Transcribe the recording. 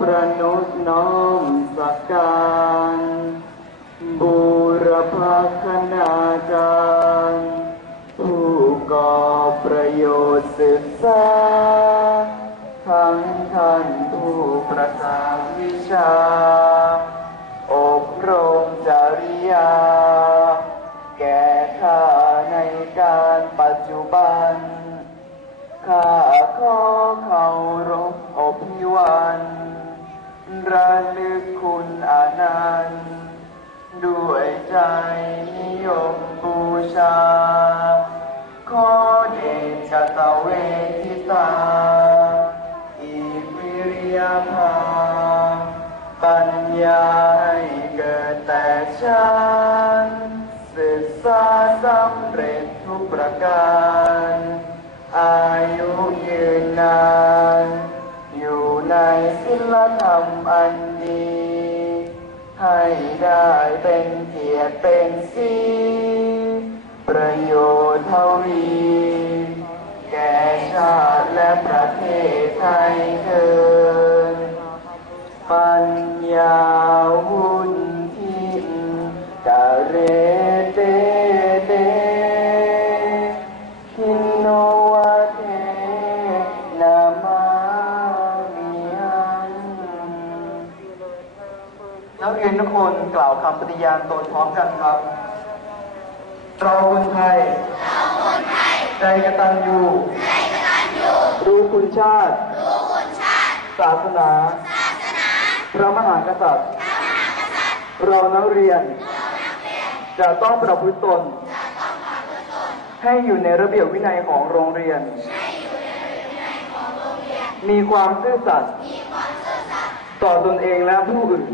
ประนุษน้อมสักการบูรพคณาจารผู้ก่อประโยชน์ศึกษา ทั้งท่านผู้ประสานวิชา อบรมจริยา แก่ข้าในการปัจจุบัน ข้าขอเคารพอบพิวันระลึกคุณอนันต์ด้วยใจนิยมบูชา ขอเดชะตะเวทิตา ปัญญาให้เกิดแต่ฉันศึกษาสำเร็จทุกประการ อายุยืนนาน อยู่ในศิลธรรมอันดี ให้ได้เป็นเกียรติเป็นสีประโยชน์เท่าวี แก่ชาติและประเทศไทยเถิดปั ญญาวุนทินกะเรเตเตคินโนวะเทนามามิหังนักเรียนทุกคนกล่าวคำปฏิญาณตนพร้อมกันครับเราคนไทยใจกตัญญูรู้คุณชาติ ศาสนา พระมหากษัตริย์ เรานักเรียน จะต้องประพฤติตน ให้อยู่ในระเบียบวินัยของโรงเรียน มีความซื่อสัตย์ต่อตนเองและผู้อื่น